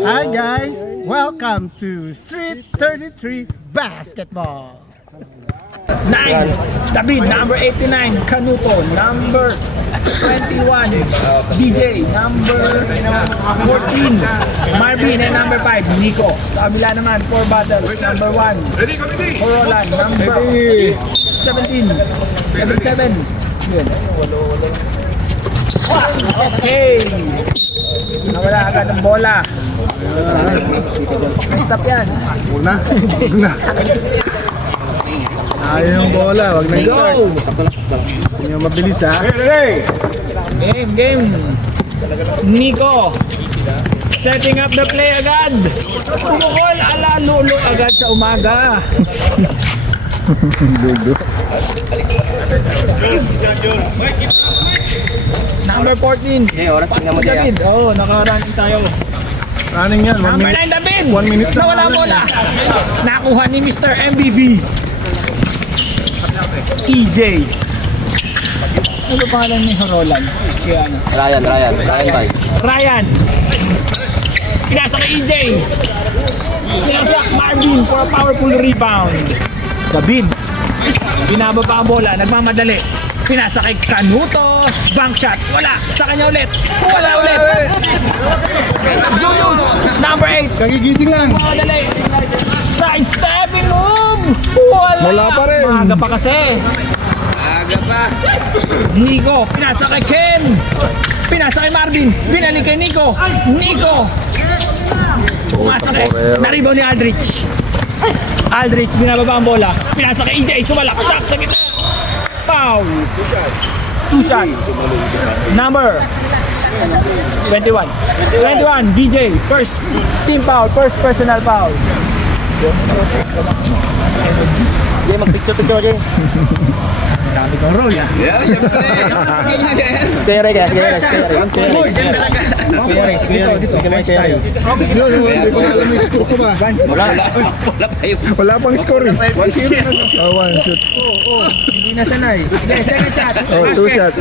Hi guys, welcome to Street 33 Basketball. 9, David, number 89, Canuto, number 21, DJ, number 14, Marvin, and number 5, Nico. Sa kabila naman, 4 battles, number 1, Corolan, number 17, 77. Yun. Okay. Nawala agad ang bola. May stop yan. Una. Ayaw yung bola, wag na start. Go! Hindi nyo mabilis ha. Game. Nico. Setting up the play agad. Pumukol, ala, lulo agad sa umaga. Number 14. David. Oo, naka-running tayo. Running yan, 1 Number minute. 9, David. 1 minute na Nawala lang bola. Nakuha ni Mr. MBB. EJ. Ano pangalan ni Roland? Kaya ano? Ryan. Pinasa kay EJ. Sinasak Marvin for a powerful rebound. David. Binaba pa ang bola. Nagmamadali. Pinasa kay Canuto. Bank shot. Wala. Sa kanya ulit. Wala ulit. Julius. Number 8. Kagigising lang. Madali. Side stepping move. Wala pa rin. Maaga pa kasi. Nico. Pinasa kay Ken. Pinasa kay Marvin. Binalik kay Nico. Pumasa kay. Naribaw ni Aldrich. Binababa ang bola. Pinasa kay EJ. Sumalaksak sa gitna. Foul. 2 shots. Number 21. DJ. First team foul. First personal foul. Dia mag-picture aja. Dami kong roll ya. Kaya rin. Hindi ko alam yung score ko ba? Wala pang score eh. 1 shoot. Hindi na sanay. Second shot. Oh, 2 shot.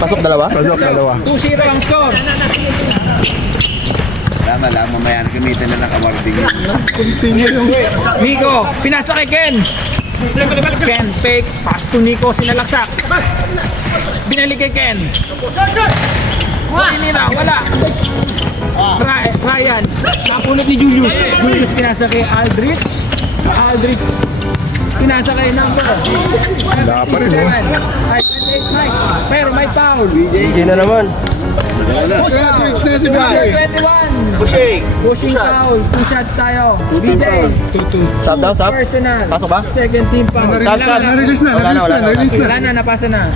Pasok dalawa? Pasok, dalawa. 2-0 ang score. Lama, mamaya gamitin na ng awarding. Continue yung Nico, pinasa kay Ken. Ken fake, pass to Nico, sinalaksak. Binalik kay Ken. Tinira, wala. Ryan, napulot ni Julius. Julius pinasa kay Aldrich. Pinasa kay number. Wala pa rin oh. 28 Mike. Pero may foul. Hindi na naman. Graduate na si Number Bay. 21. Pushing foul. 2 shots tayo. DJ. Sub daw, sub. Personal. Pasok ba? Second team foul. Na-release na. Wala na, napasa na.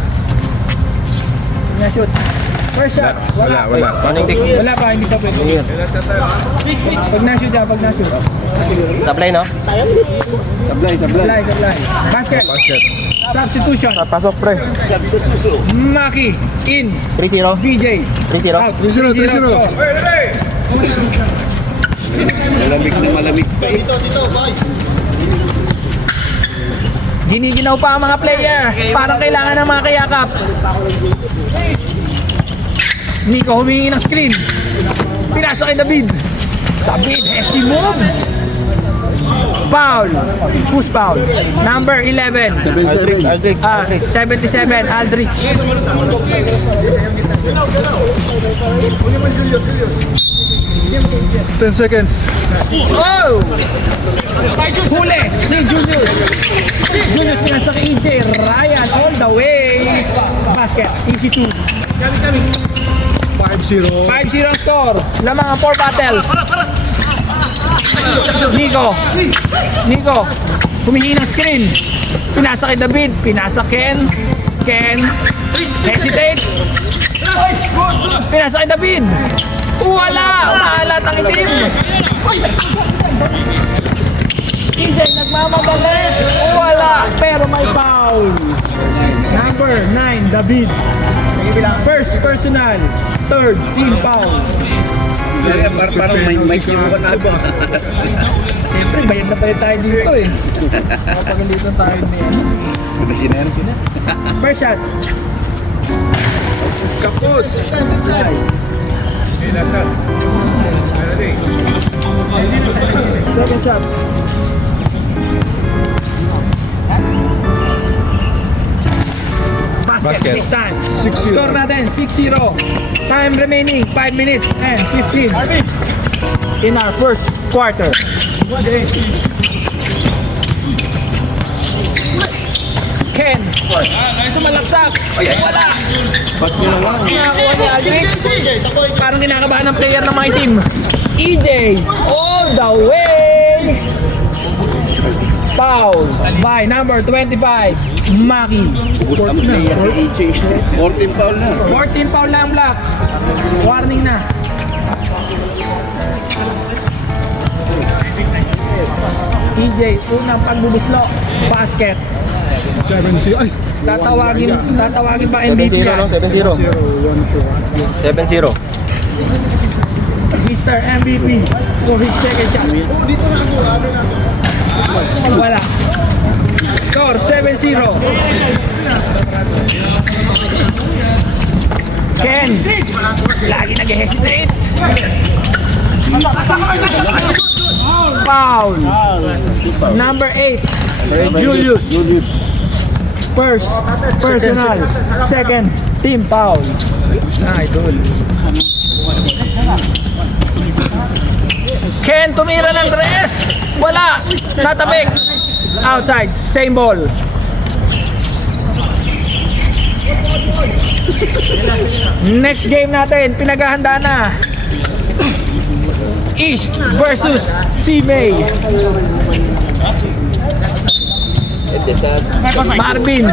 Na-shoot. First shot. Wala. Wala pa, hindi pa pwede. Pag na-shoot yan, Supply, no? Supply. Basket. Substitution. Pasok, pre. Maki. In. 3-0. DJ. 3-0. Out. 3-0. score. Malamig pa eh. Giniginaw pa ang mga player. Parang kailangan ng mga kayakap. Nico humingi ng screen. Pinasa kay David. Hasty move. Foul. Who's foul? Number 11. Aldrich. 77, Aldrich. 10 seconds. Oh! Huli ni Julius. Julius pinasa kay EJ. Ryan all the way. Basket. Easy 2. 5-0. 5-0 score. Lamang ang 4 battles. Nico. Humihingi ng screen. Pinasa kay David. Pinasa Ken. Hesitates. Pinasa kay David. Wala! Umahalat ang itim. EJ nagmamabali. Wala. Pero may foul. Number 9, David. First personal. Third team foul. Parang may simukan na ito. Siyempre, bayad na tayo dito eh. Kapagalitan tayo niya. Machine. First shot. Kapos. Second shot. Basket. This time. 6-0. Score natin, 6-0. Time remaining, 5 minutes and 15 in our first quarter. Ken. Sumalaksak. Wala. Nakakuha ni Aldrich. Parang kinakabahan ng player ng mga team. EJ all the way. Foul by number 25, Maki. Ubus ang player ni EJ. 14 foul na. 14 foul lang, Black. Warning na. EJ, unang pagbubuslo. Basket. 7-0. Ay! Tatawagin ba MVP 7-0 no? yan? 7-0. 7-0. Mr. MVP for his second shot. Wala. Score 7-0. Ken, lagi nag-hesitate. Foul. Number 8, Julius. First, personal. Second, team foul. Idol. Ken, tumira ng tres. Wala. Natabik. Outside. Same ball. Next game natin, pinaghahanda na. East versus C-May. Marvin.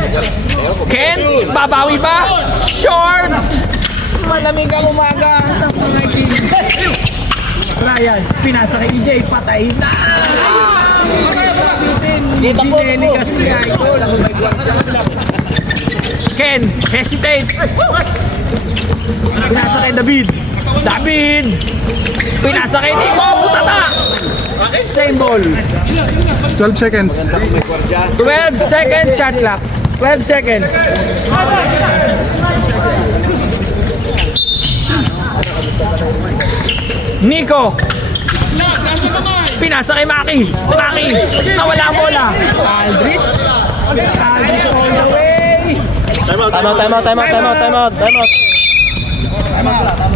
Ken, babawi ba? Short. Malamig ang umaga ng mga team. Ryan, pinasa kay EJ, patay na! Gineli kasi idol. Ken, hesitate. Pinasa kay David. Pinasa kay Nico, puta na! Same ball. 12 seconds. 12 seconds shot clock. 12 seconds. Nico. Pinasa kay Maki. Nawala ang bola. Aldrich all the way.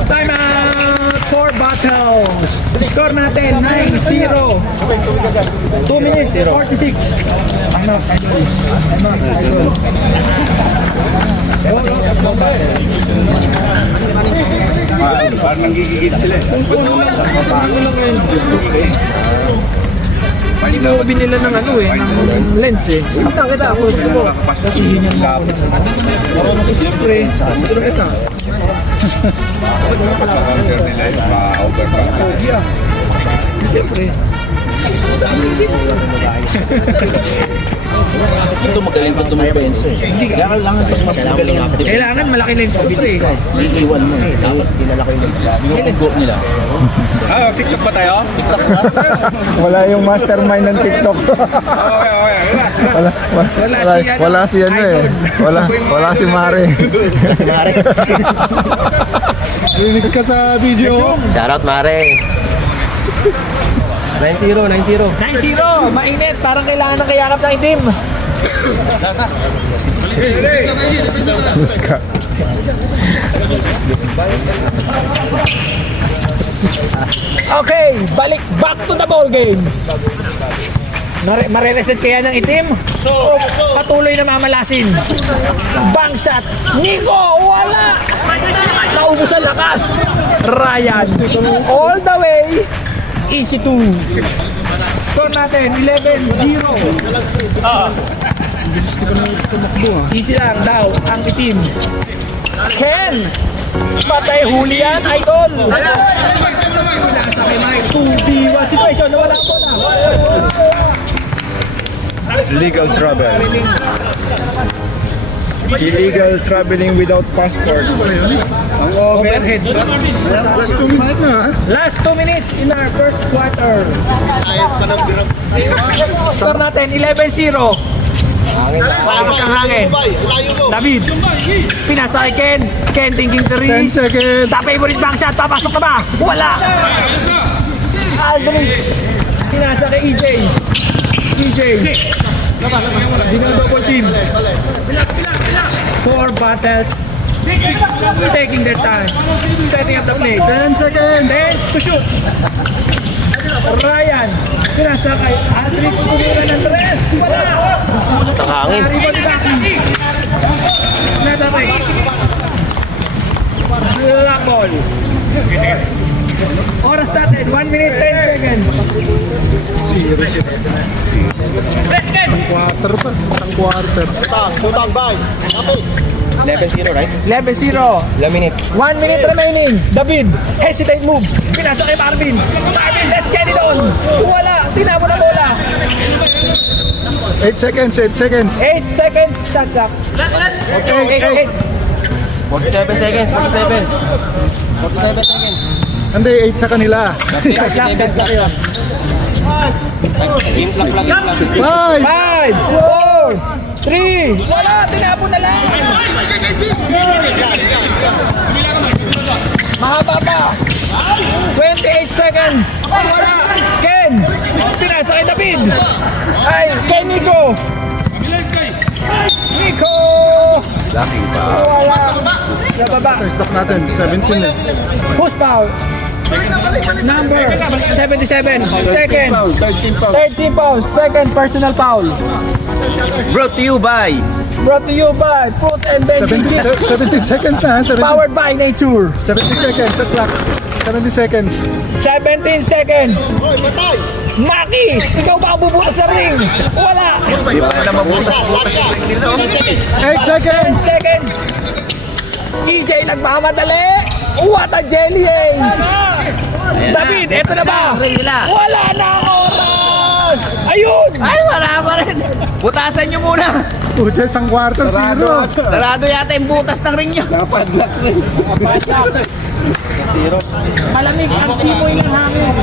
Time out for battles. Score natin 9-0. 2 minutes 46. Time out. Parang nanggigigit sila. Hindi mo binila ng ano eh, ng lens eh. Kita, gusto mo. Kasi hinyan mo ako ng siyempre, ito. Siyempre. Ito magaling pa tumapenso eh. Kaya kailangan pag magaling ang Kailangan malaki lens ko pre. iiwan mo eh. Dapat dinala ko yung go nila. TikTok ba tayo? Wala yung mastermind ng TikTok. Wala si ano eh. Wala si Mare. Si Mare. Rinig ka sa video. Shoutout Mare. 9-0. 9-0, mainit. Parang kailangan ng kayakap ng team. Muska. Okay, back to the ball game. Mare-reset kaya ng itim? So, patuloy na mamalasin. Bank shot. Nico, wala! Naubos ang lakas. Ryan, all the way. Easy 2. Score natin, 11-0. Easy lang daw ang itim. Ken! Patay huli yan, idol! 2v1 situation, nawala ang bola. Legal trouble. Illegal traveling without passport. Ang Overhead. Last 2 minutes na ha? Last 2 minutes in our first quarter. Score natin, 11-0. Palabas ang hangin. David. Pinasa kay Ken. Ken thinking 10 3. seconds. Top favorite bank shot. Papasok na ba? Wala. Aldrich. Pinasa kay EJ. EJ. Double team. 4 battles. Taking their time. Setting up the play. 10 seconds. 10 to shoot. Ryan. Pinasa kay Aldrich. Kumuha ng 3. Wala. Ang hangin. Rebound ni Baki. Natatay. Black ball. Oras natin. 1 minute 10 seconds. Let's get. Quarter pa. Ang quarter. 11-0, right? 11-0. 11 minutes. 1 minute remaining. David, hesitate move. Pinasa kay Marvin. Marvin, let's get it on. Wala. Tinapon ang bola. 8 seconds. 8 seconds. 8 seconds shot clock. Okay. 47 seconds. 47. 47 seconds. Hindi, 8 sa kanila. Shot clock. Shot clock. Game clock lang. 5. 5, 4, 3. Wala. Tinapon na lang. Mahaba pa. 28 seconds. Wala. Ken. Pinasa kay David. Ay, kay Nico. Nico. Wala. Sa baba. Stop natin. 17 eh. Who's foul? Number 77. Second. 13 foul. Second personal foul. Brought to you by Brought to you by Fruit and Banking Chip. 70 seconds na. 70 Powered by Nature. 70 seconds sa clock. 70 seconds. 17 seconds. Maki, ikaw ba ang bubutas sa ring? Wala. 8 seconds. 10 seconds. EJ nagmamadali. What a jelly ace. David, eto na ba? Wala na ang oras. Ayun. Ay, wala pa rin. Butasan nyo muna. Pucha, isang quarter. Zero. Sarado yata yung butas ng ring nyo. Malamig ang simoy ng hangin.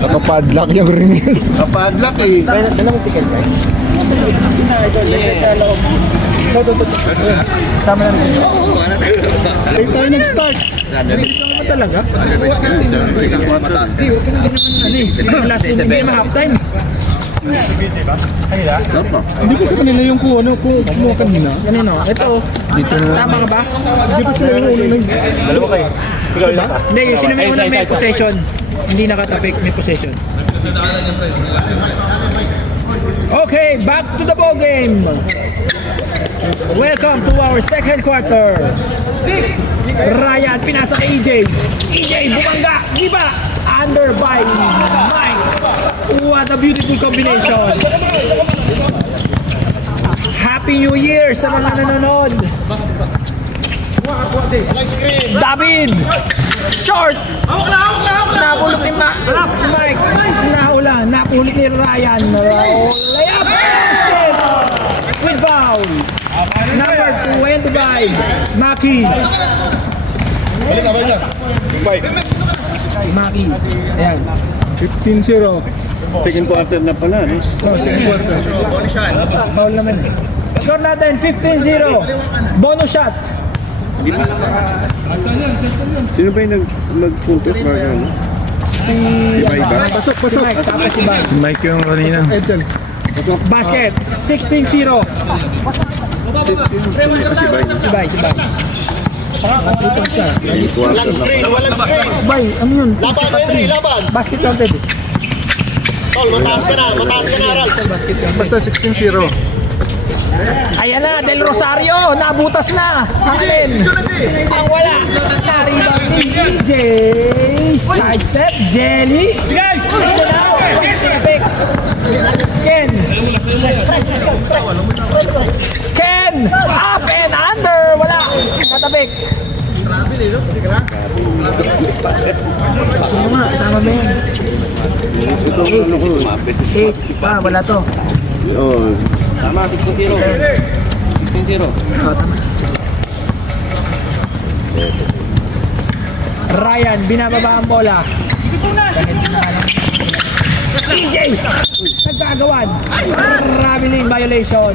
Nakapadlock yung ring. Kapadlak eh. Tama na rin. Late tayo nag-start. Ano talaga? Last game halftime. Hindi ba sa kanila yung kumuha kanina? Kanino? Ito. Tama ka ba? Hindi ba sila yung unang Dalawa kayo. Ikaw lang. Hindi, sino may unang may possession? Hindi nakatapik, may possession. Okay, back to the ball game. Welcome to our second quarter. Ryan, pinasa kay EJ. EJ, bumangga. Di ba? Under by Mike. What a beautiful combination. Happy New Year sa mga nanonood. David! Short! Napulot ni Mike. Naula. Napulot ni Ryan. Layup! Basket! With foul. Number 25. Maki. Maki. Ayan. 15-0. Second quarter na pala, no? Oh, second quarter. Foul naman. Score natin 15-0. Bonus shot. Sino ba yung nag-contest ba ano? Si Iba-iba? Pasok. Si Mike. Tapos si Bang. Mike yung kanina. Edsel. Basket. 16-0. Si Bay. Dito siya. Walang screen, walang screen. Bay, ano yun? Laban, Henry, laban. Basket counted. Tol, mataas ka na, Ral. Basta 16-0. Ayan na, Del Rosario. Nabutas na. Ang alin. Ang wala. Naribang si DJ. Sidestep. Jelly. Ken. Ken. Up and under. Wala. Natabik. Tama ba yan? 8 pa, wala to. Oo. Tama, 16-0. 16-0. Ryan, binababa ang bola. DJ! Nagkagawan. Traveling violation.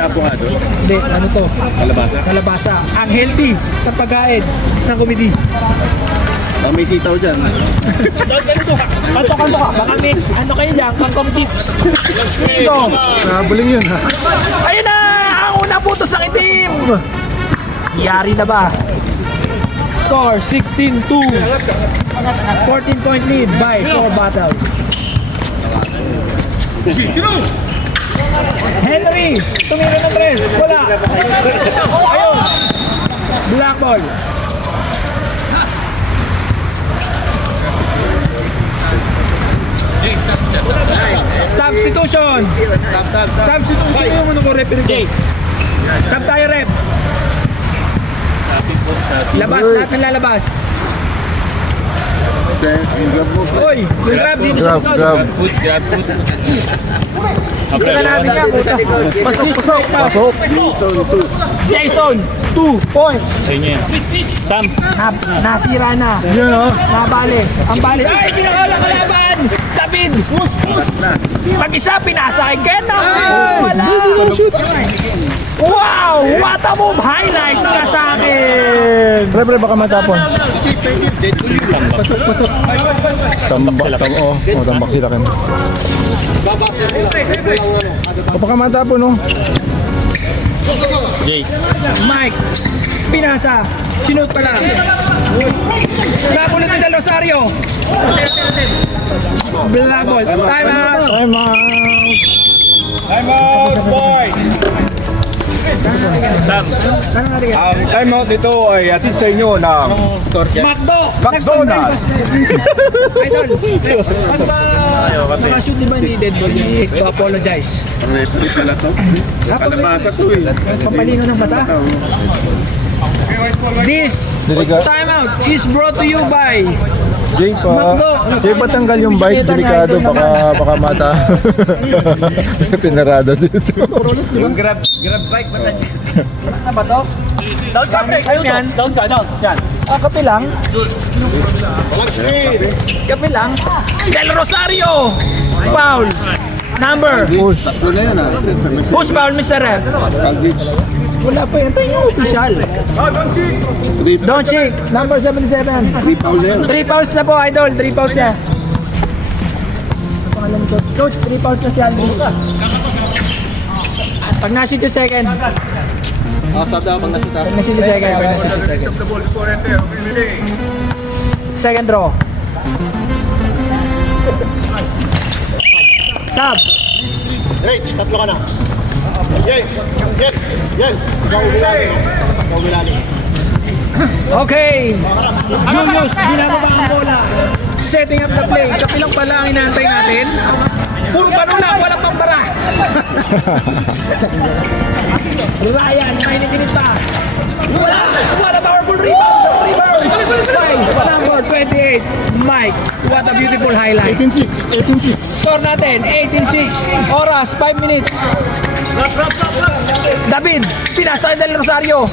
Avocado. Hindi, ano to? Kalabasa. Kalabasa. Ang healthy na pagkain ng comedy. May sitaw dyan. Kanto ka. Baka may, ano kayo dyan, kangkong chips. Ito. Nabuling yun ha. Ayun na! Ang unang putos ng itim! Yari na ba? Score 16-2. 14-point lead by 4 battles. Henry! Tumira ng 3. Wala. Ayun. Black ball. Substitution. Substitution yung muna ko referee ko. Sub tayo rep. Labas, lahat ng lalabas. Uy, yung grab dito sa likod. Tingnan natin yan. Pasok. Jason, 2 points. Nasira na. Yan ha. Nabalis. Ang balis. Ay, kinakala kalaban! David! Mag-isa, pinasa kay Ken. Wala! Wow! What a move! Highlights ka sa akin! Pre, baka matapon. Pasok. Tambak sila kan. Baka matapon no. Mike, pinasa. Sinut pala. Nabulot ng Del Rosario. Black ball. Time out. Time out, boy! Time out ito ay atin sa inyo ng Macdo. McDonald's. Idol. Ano ba? Nakashoot di ba ni Deadball to apologize? Referee pala to. Kalabasa to eh. Pampalino ng mata. This timeout is brought to you by Jay pa. Jay pa tanggal yung bike, delikado, baka mata. Pinarada dito. Yung grab bike ba tayo? Ano ba to? Down ka, ayun yan. Down. Yan. Kape lang. Walang screen. Kape lang. Del Rosario. Foul. Number. Push. Doon na yan ah. Who's foul, Mr. Ref? Wala pa yan. Tayo yung official. Don't shake. Number 77. 3 foul na yan. 3 fouls na po, idol. 3 fouls na. Coach, 3 fouls na si Alvin. Pag na-shoot yung second. Pag na-shoot yung second. Second draw. Sub. Rage, tatlo ka na. Yan. Ikaw bilali. Okay. Julius, ginagawa ang bola. Setting up the play. Kapilang pala ang inaantay natin. Puro bano lang, walang pampara. Ryan, mainit-init pa. What a powerful rebound. Number 28, Mike. What a beautiful highlight. 18-6. Score natin, 18-6. Oras, 5 minutes. David, pinasa Del Rosario.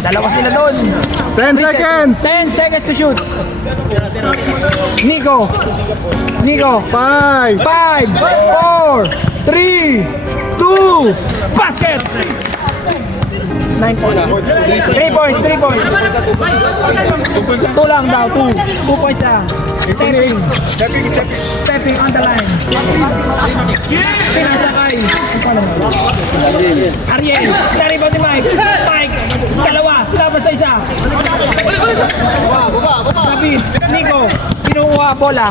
Dalawa sila doon. 10 seconds. 10 seconds to shoot. Nico. 5. 5, 4, 3, 2, basket! 9 points. 3 points. 2 lang daw, 2 points na. Stepping on the line. Pinasakay. Ariel. Naribot ni Mike. Dalawa. Labas sa isa. David. Nico. Kinuha bola.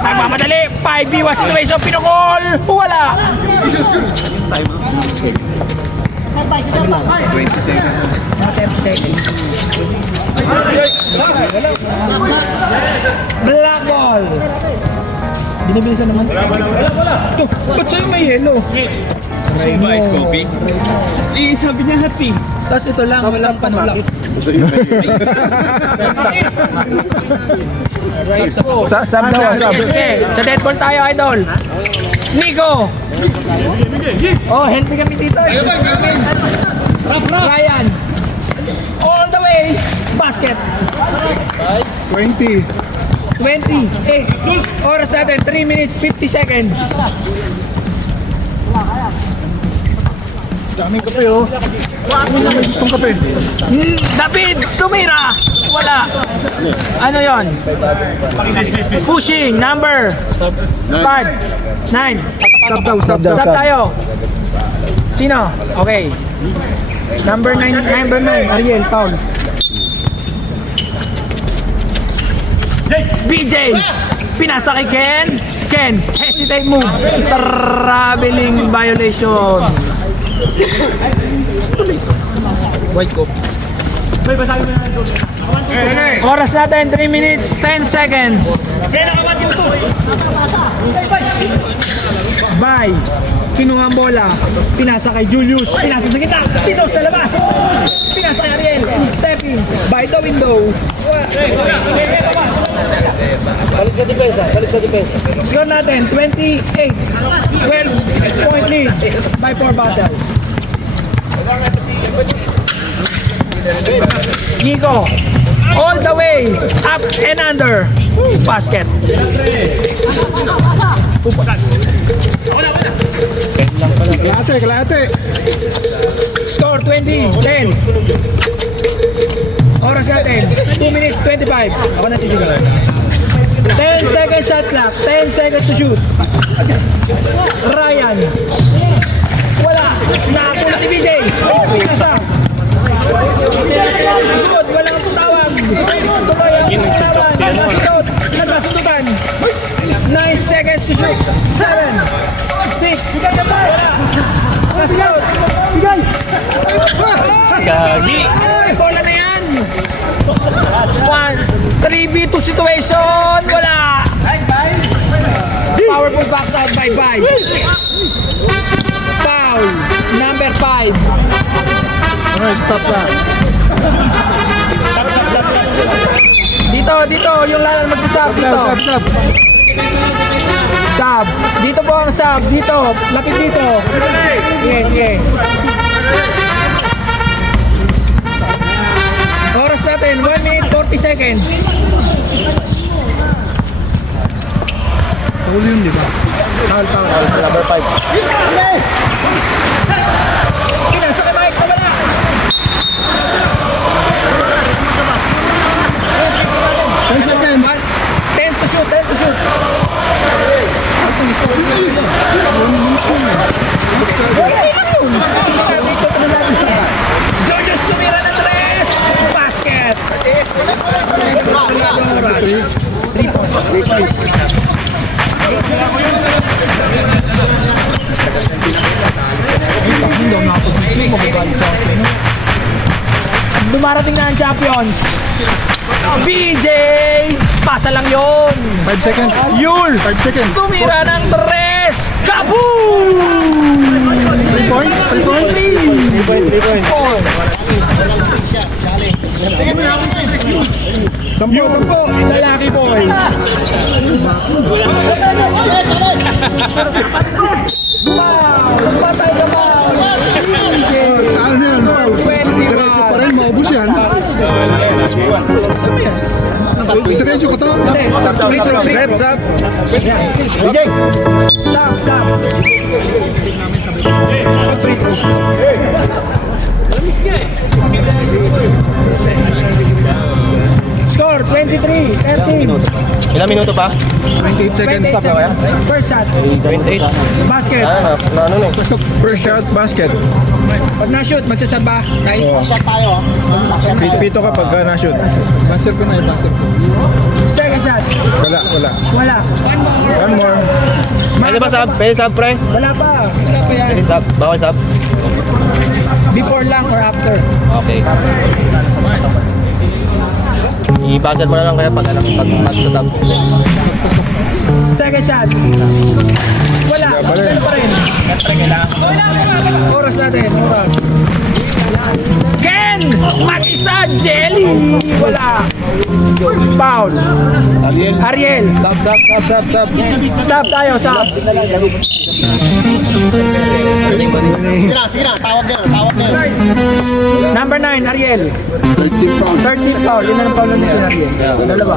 Nagmamadali. 5v1 situation. Pinukol. Wala. 20 seconds. Black ball. Binibilisan naman. Ba't sa'yo may yellow? Ice coffee. Sabi niya hati. Tapos ito lang, walang panulak. Sab daw. Sige, sa dead ball tayo, idol. Nico! Oh, healthy kami dito. Ryan! All the way! Basket! 20. 20. Oras natin, 3 minutes, 50 seconds. Daming kape oh. Ano may gustong kape? David, tumira. Wala. Ano yon? Pushing, number 5, 9. Sub daw, sub daw. Sab tayo. Sino? Okay. Number 9, Ariel, foul. BJ, pinasa kay Ken. Ken, hesitate move. Traveling violation. White cop. Oras natin, 3 minutes, 10 seconds. Bye. Kinuha ang bola. Pinasa kay Julius. Pinasa sa gitna. Pinos sa labas. Pinasa kay Ariel. Stepping by the window. Balik sa depensa, balik sa depensa. Score natin, 28. 12 point lead by 4 battles. Nico, all the way, up and under. Basket. Kalate. Score 20-10. Oras natin, 2 minutes 25. Ako na titigil. 10 seconds shot clock, 10 seconds to shoot. Ryan. Wala. Nakakuha ni BJ. Pinasa. Sunod, walang tawag. Nagkasunod. Nagkasunutan. 9 seconds to shoot. 7, 6, wala. Nakasunod. Bigay. Gagi. Bola na yan. 3v2 situation. Wala. Powerful backside by Bay. Foul. Number 5. Okay, stop na. Dito. Yung lalan magsasab. Dito. Sub. Sub. Dito po ang sub. Dito. Lapit dito. Sige. Oras natin. 1 minute 40 seconds. Foul yun, di ba? Number 5. Kinasa kay Mike. Wala. 10 seconds. 10 to shoot. Georges tumira ng 3. Basket. 3 points. Dumarating na ang champions. BJ! Pasa lang yon. 5 seconds. Yul! 5 seconds. Tumira ng 3! Kaboom! 3 points. 3 points. 3 points. Sampo. Lalaki boy. Wow! Patay ka ba? Saan yan? Diretso pa rin, maubos yan. Diretso ka to. 30 seconds. Sab. Score 23-13. Ilang minuto pa? 28 seconds. First shot. 28. Basket. Ano na eh. First shot, basket. Pag na-shoot, magsasaba. Pito ka pagka na-shoot. Buzzer ko na yung buzzer ko. Second shot. Wala. One more. Pwede ba sub? Pwede sub, pre? Wala pa yan. Pwede sub? Bawal sub? Before lang or after. Okay. I-buzzer mo na lang kaya pag sa sub. Second shot. Wala. Ganun pa rin. Oras natin. Ken! Mag-isa! Jelly! Wala. Foul. Ariel. Sub. Sub tayo, sub. Sige na, tawag na. Number 9, Ariel. 13 foul. Yun ang foul na nito, Ariel. Dalawa.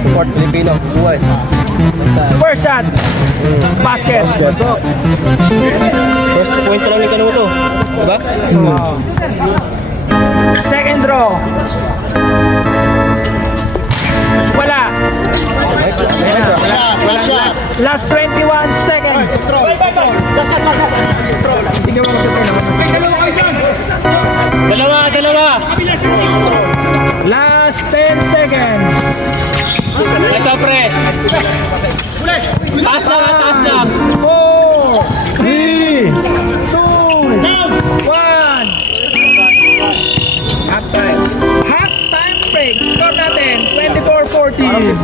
Support Filipino. Buhay. First shot. Basket. First point lang ni Kanuto. Diba? Second draw. Wala. Last 21 seconds. Sige mo sa Dalawa. Last 10 seconds. Ito, pre. Taas lang. 4, 3. 2, 1. Half time break. Score natin 24-14.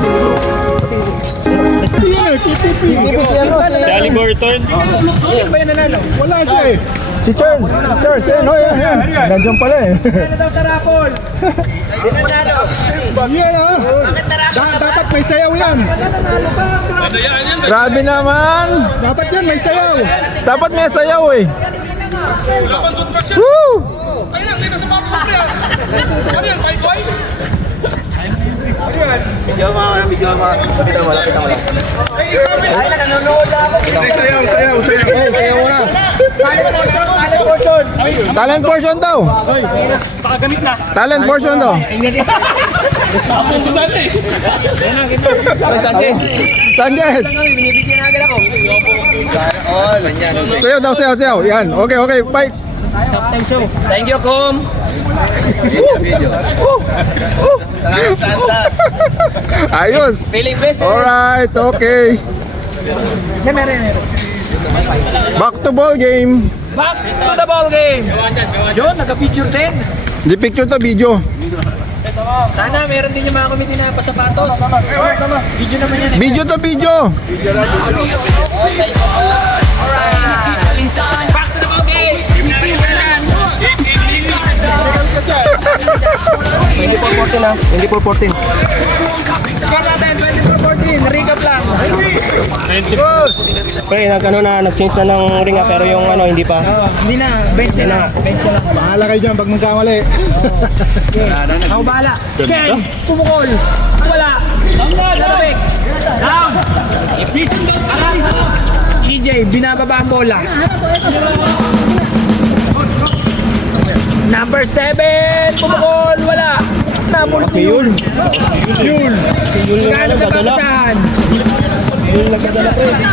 Yan eh, 50-50. Charlie Burton. Sino ba yung nanalo? Wala siya eh. Si Charles. Yan, yan. Nandiyan pala eh. Ano daw sa rapol? Yan ah. Dapat may sayaw yan. Grabe naman. Dapat yan, may sayaw. Dapat may sayaw eh. Woo! Video mo. Lapit mo lang. Sayaw na. Talent portion daw. Nakagamit na. Talent portion daw. Sanchez. Sanchez. Sayaw daw, sayaw. Yan. Okay. Fight. Thank you, Kum. Ayos. Feeling blessed. Alright, okay. Meron. Back to ball game. Back to the ball game. Yun, naka-picture din. Di picture to video. Sana meron din yung mga committee na pasapatos. Video naman yan eh. Video to video. Back to the ball game. 24-14 na. 24-14. Score natin, 24-14. Recap lang. Pre, nag-change na ng ring pero yung hindi pa. Hindi na, bench na. Bench na lang. Bahala kayo dyan pag magkamali. Ako bahala. Ken, pumukol. Wala. Lalabig. Down. EJ, binababa ang bola. Number 7, pumukol. Wala. Napulot ni Yul. Kano na babasahan?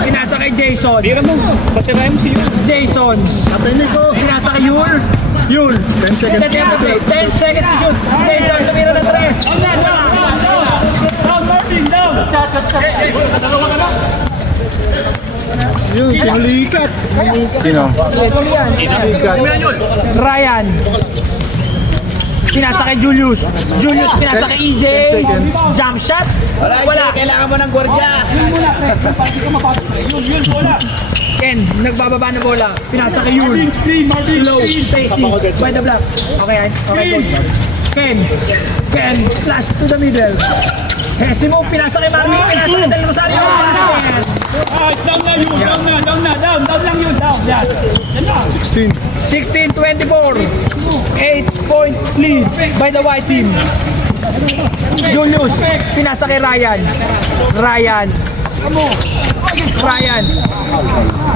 Pinasa kay Jason. Patirahin mo si Yul. Jason. Pinasa kay Yul. 10 seconds. 10 seconds to shoot. Jason, tumira ng 3. Yun, sinulikat. Sino? Sinulikat. Ryan. Pinasa kay Julius. Pinasa kay EJ. Jump shot. Wala. Kailangan mo ng gwardiya. Ken, nagbababa na bola. Pinasa kay Yul. Slow, pacing, by the block. Okay, coach. Ken, flash to the middle. Hesimo, pinasa kay Marvin. Pinasa kay Del Rosario. Down. Yan. 16-24. 8-point lead by the white team. Julius, pinasa kay Ryan.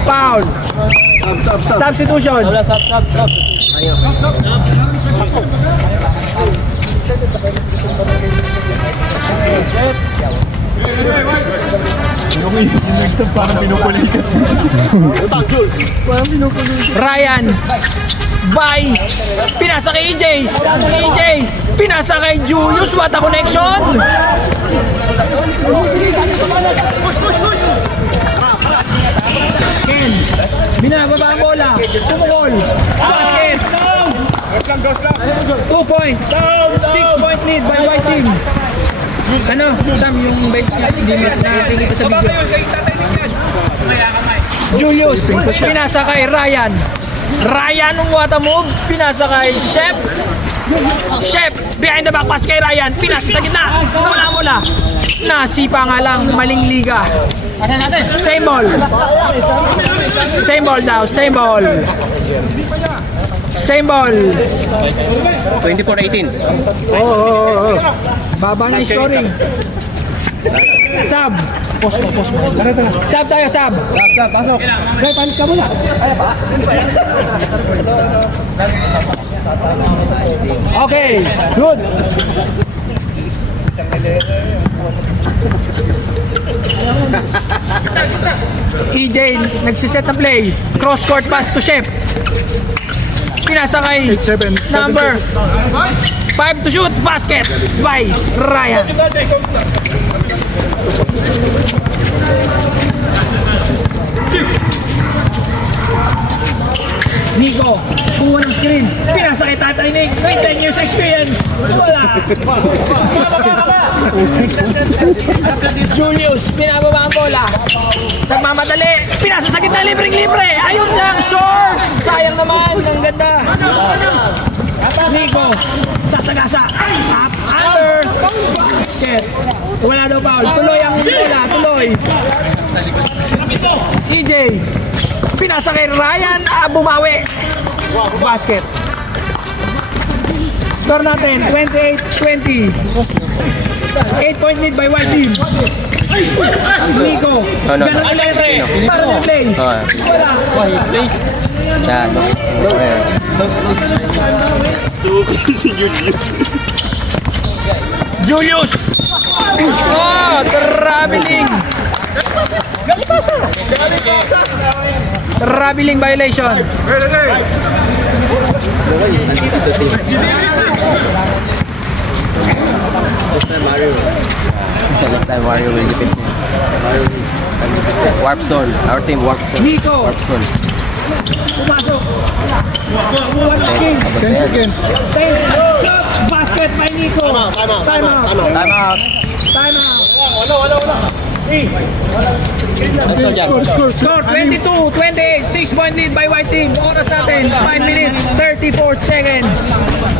Foul. Substitution. Ryan. Bye. Pinasa kay EJ. Pinasa kay Julius. What a connection. Ken, binababa ang bola. Pumukol. Basket. 2 points. 6-point lead by white team. Ano, Sam, yung bench na hindi nakikita sa video. Julius, pinasa kay Ryan. Ang wata move, pinasa kay Shep, behind the back pass kay Ryan. Pinasa sa gitna. Wala. Nasipa nga lang, maling liga. Same ball daw. Same ball. 24-18. Oo. Baba na yung scoring. Sub. Post mo. Sub tayo, sub. Stop, pasok. Guys, palit ka muna. Okay, good. EJ, nagsiset na play. Cross court pass to Shep. Pinasa kay 8-7. number 5 to shoot. Basket by Ryan. Nico, kuha ng screen. Pinasa kay Tatay Nick. May 10 years experience. Wala. Julius, pinababa ang bola. Nagmamadali. Pinasa sa gitna, libreng-libre. Ayun lang, short. Sayang naman. Ang ganda. Nico, sasagasa. Up, under. Basket. Wala daw foul. Tuloy ang bola. Tuloy. EJ. Pinasa kay Ryan, bumawi. Basket. Score natin, 28-20. 8-point lead by one team. Nico. Ganun ang play. Para ng play. Wala. Space. Yan. Julius. Oh, traveling. Traveling violation. Next time Mario will defeat me. Warp zone. Our team warp zone. Nico. Warp zone. Pumasok. One king. 10 seconds. Basket by Nico. Time out. Time out. Time out. Score. Score 22-28, 6-point lead by white team. Oras natin, 5 minutes, 34 seconds.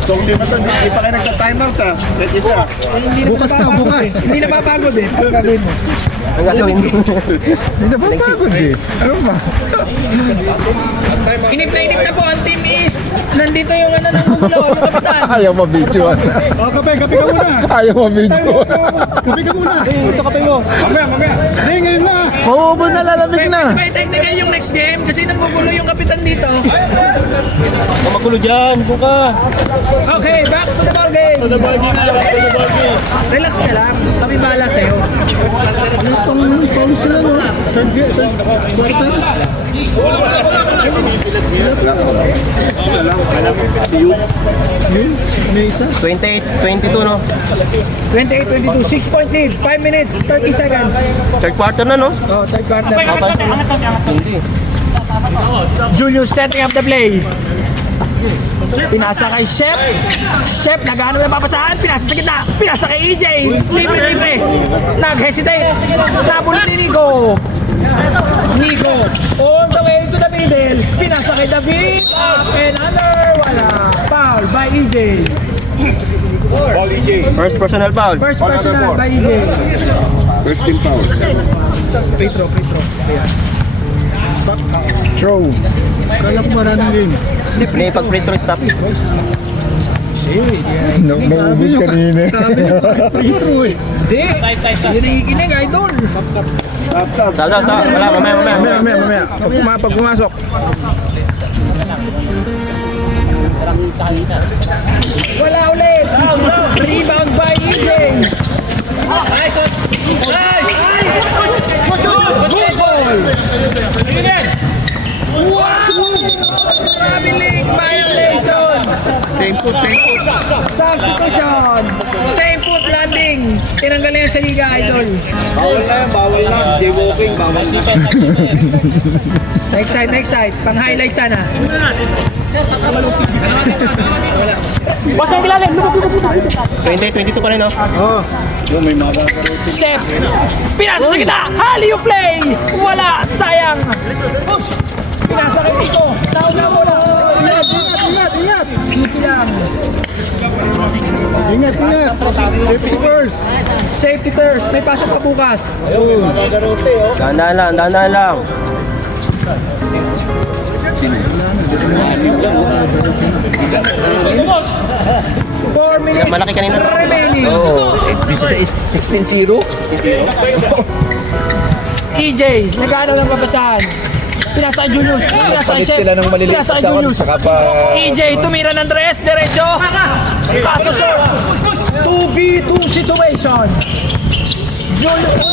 So, hindi pa kayo nagka-timeout ah. Let it up. Bukas na, bukas. Hindi na mapagod eh. Ang gagawin mo. Ang gagawin mo. Hindi na ba pagod eh? Ano ba? Inip na po ang team East. Nandito yung ano ng gulo, yung kapitan. Ayaw mabidyo. Kape ka muna. Ayaw mabidyo. Kape ka muna. Ito kape mo. Mamaya. Hindi, ngayon na. Mauubo na, lalamig na. May technical yung next game kasi nanggugulo yung kapitan dito. Magulo dyan. Buka. Okay, back to the ball game. Relax ka lang. Kami bahala sa'yo. Pang sila mo. Quarter. Yun, may isa. 28-22 no? 28-22, 6-point lead, 5 minutes, 30 seconds. Third quarter na no? Oh, third quarter. Hindi. Julius setting up the play. Pinasa kay Shep. Shep, naghahanap ng papasahan. Pinasa sa gitna. Pinasa kay EJ. Libre. Nag-hesitate. Nabula ni Nico. Nico, all the way to the middle. Pinasa kay David. Up and under. Wala. Foul by EJ. First personal foul. First personal by EJ. First team foul. Petro. Stop. Throw. Kala ko maraming game. May pag-free throw stop. Naubos kanina. Sabi niyo, free throw eh. Hindi. Hindi nakikinig, idol. Stop. Wala, mamaya. Pag pumasok. Wala ulit. Rebound by EJ. Good ball. Wow! Traveling violation. Same foot. Substitution. Same foot landing. Tinanggal na yan sa Liga, idol. Bawal na. Jaywalking, bawal na. Next side. Pang-highlight sana. Basta yung kilalim. 22 pa rin no? Oh. Yung may magagawa. Chef. Pinasa sa kita. Hallyu play. Wala. Sayang. Pinasa kay Nico. Tawag na mo lang. Ingat. Easy lang. Ingat. Safety first. Safety first. May pasok pa bukas. Dahan lang. 4 minutes Malaki kanina. remaining. Oo. This is 16-0. EJ, nagkano lang babasahan? Pinasaan Julius. Pinasaan Palit Chef. sila ng maliliit Pinasaan at Julius. saka pa... EJ, tumira ng Andres, diretso. Kaso so, 2v2 situation. Julius.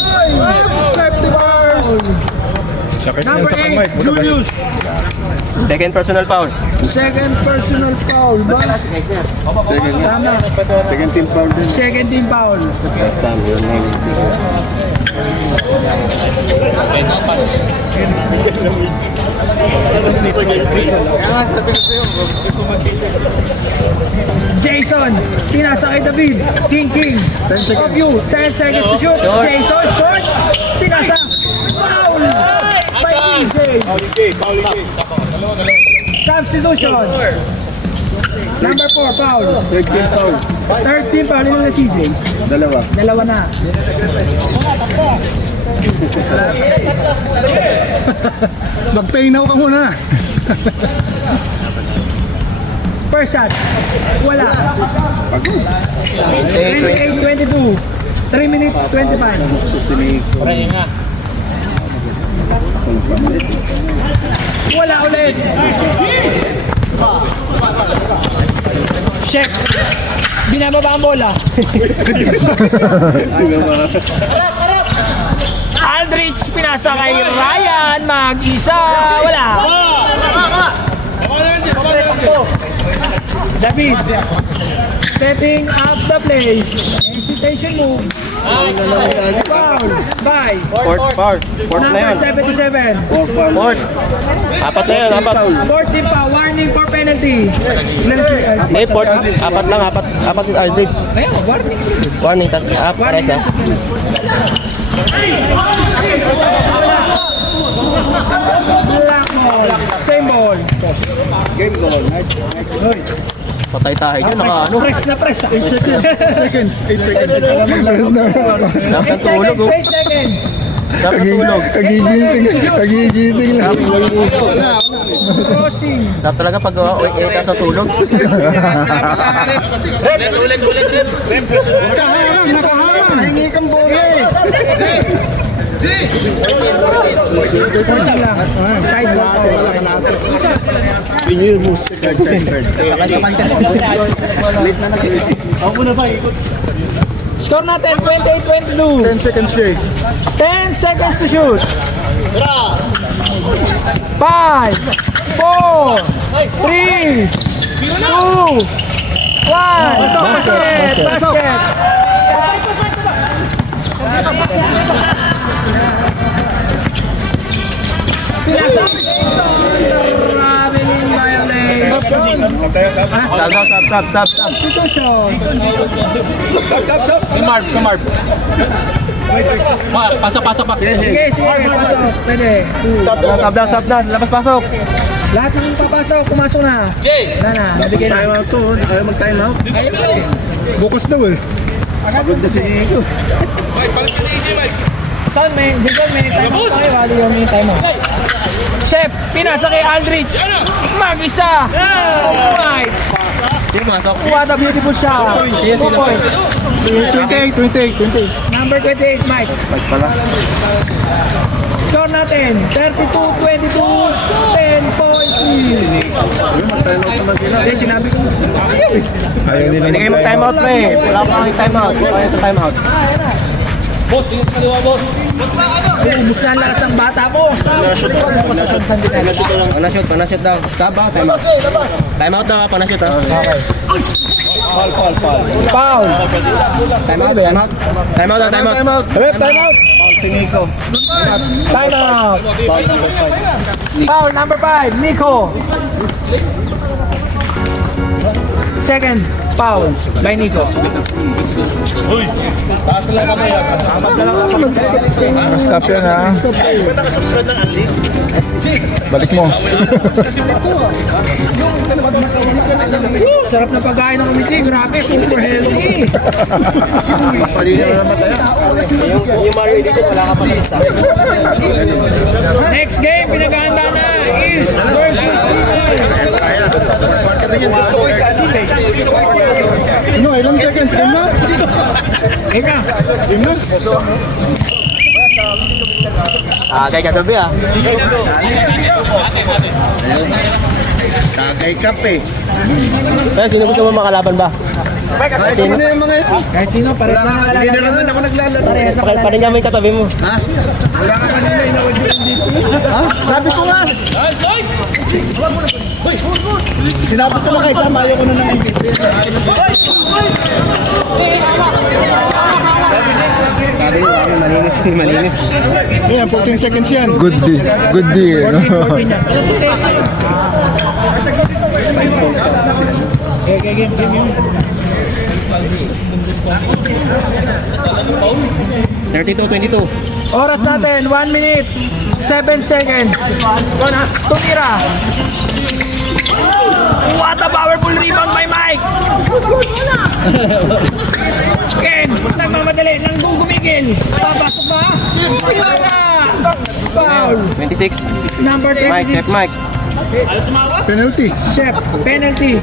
Safety bars! Sakit na Number sa kamay. 8, Julius. Second personal foul. Second personal foul. Ba? Tama. Second team foul din. Second team foul. Next time, yun na yun. Jason, pinasa kay David. King. 10 seconds. Of you, 10 seconds to shoot. Short. Jason, short. Pinasa. Foul. By EJ. Substitution. Number 4, foul. Third team foul. Third team foul. Ilan na CJ? Dalawa. Dalawa na. Mag-painaw ka muna. First shot. Wala. 28-22. 3 minutes, 25. Wala ulit. Chef. Binababa ang bola. Aldrich pinasa kay Ryan. Mag-isa. Wala. David. Setting up the play. Hesitation move. Foul. By Fourth na number yun. 77. Fourth. Apat na yun, apat. 14 pa. Warning for penalty. Ilan si Aldrich? Eh, fourth. Apat lang, apat si Aldrich. Ayun, warning. Warning, tas pares na. Black ball. Same ball. Game goal. Nice. Patay tayo yun, naka ano. Press na press. 8 seconds. 8 seconds. Alam mo na. Sarap ng 8 tulog, seconds. oh. 8 seconds. Sarap ng tulog. Kagigising lang. Crossing. Sarap talaga pag uwi sa tulog. Nakaharang. Hingi kang bola eh. Crossing lang. Side ball. Score natin 28-22. 10 seconds straight. 10 seconds to shoot. 5, 4, 3, 2, 1. Basket. Traveling violation. Stop. Substitution. Pasok. Sige, pasok. Pwede. Stop na. Labas pasok. Lahat ng papasok, pumasok na. Wala na, nabigay na. Time out to. Ayaw mag-time out. Bukas daw eh. Pagod na si Nico. Son, may time out tayo. Wali yung time out. Chef, pinasa kay Aldrich. Mag-isa. Alright. Sino masok? What a beautiful shot. 2 point. 28. Number 28, Mike. Score natin, 32-22, 10 point lead. Hindi, sinabi ko. Ayaw eh. Ayaw nila Hindi kayo mag-time out pa eh. Wala pa kang time out. Wala sa time out. Ubus na ang lakas ng bata po. Huwag mo masasansan din natin. Panashoot daw. Saba, time out. Time out daw, panashoot ha. Foul. Foul. Time out. Time out. Time out. Time out. Si Nico. Time out. Foul number 5, Nico. Second foul by Nico. Stop yan ha. Balik mo. Sarap na pagkain ng committee. Grabe, super healthy. Next game, pinaghahanda na is versus 14 seconds. Game na? Game na. Game na? Kay kagabi ah. Tagay kape. Kaya sino gusto mo makalaban ba? Kahit sino yung mga yan. Kahit sino, pareho na Hindi na naman ako naglalaro. Parin mo yung katabi mo. Ha? Wala ka kanina, inawad yun dito. Ha? Sabi ko nga. Sinabi ko na kayo, sama ayaw ko na ng MVP. Malinis. Ayan, 14 seconds yan. Good D. Good D. 14 yan. Okay, game yun. 32-22. Oras natin, 1 minute, 7 seconds. Tumira. What a powerful rebound by Mike. Ken, nagmamadali, nang gumigil. Papasok ba? Wala. Foul. 26. Number Mike, 26. Chef Mike. Penalty. Chef, penalty.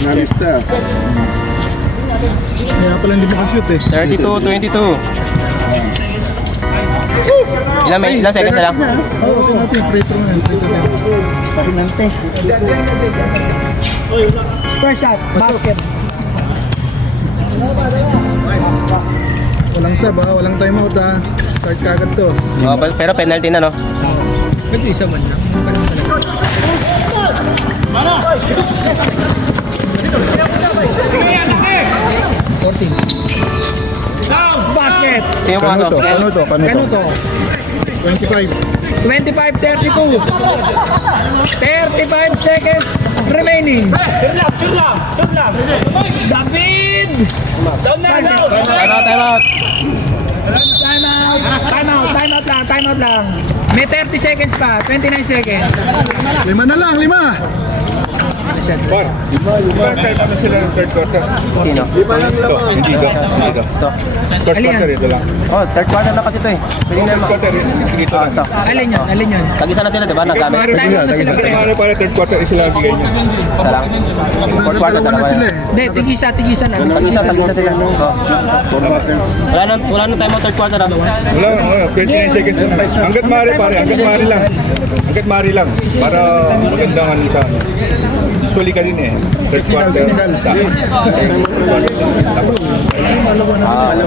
Nakastop. Kaya pala hindi makashoot eh. 32-22. Ilang seconds na lang? Oo, penalty. Free throw na. Penalty. First shot, basket. Walang sub ha. Walang timeout ha. Start kagad to. Oh, pero penalty na no? Pwede isa man lang. Basket. Sino mo Kanuto. Kanuto. Kanuto. 25. 25-32. 35 seconds remaining. David! Time out. Time out lang. May 30 seconds pa, 29 seconds. 5 na lang. 5. Sino? Alin yan? Oh, third quarter na kasi ito eh. Pwede na naman. Ito. Alin yan? Alin yan? Tag-isa na sila, di ba? Nagkamit. Time out na sila. Para third quarter, isa lang bigay niya. Isa lang. Fourth quarter, Dalawa na dalawa sila yan. eh. Hindi, tigisa na. Tag-isa sila. Oh. Wala na tayo mo third quarter ah. Wala, 29 seconds. Hanggat maaari pare, hanggat maaari lang. Hanggat maaari lang. Para magandahan sa usually ka din eh. Third quarter. Sa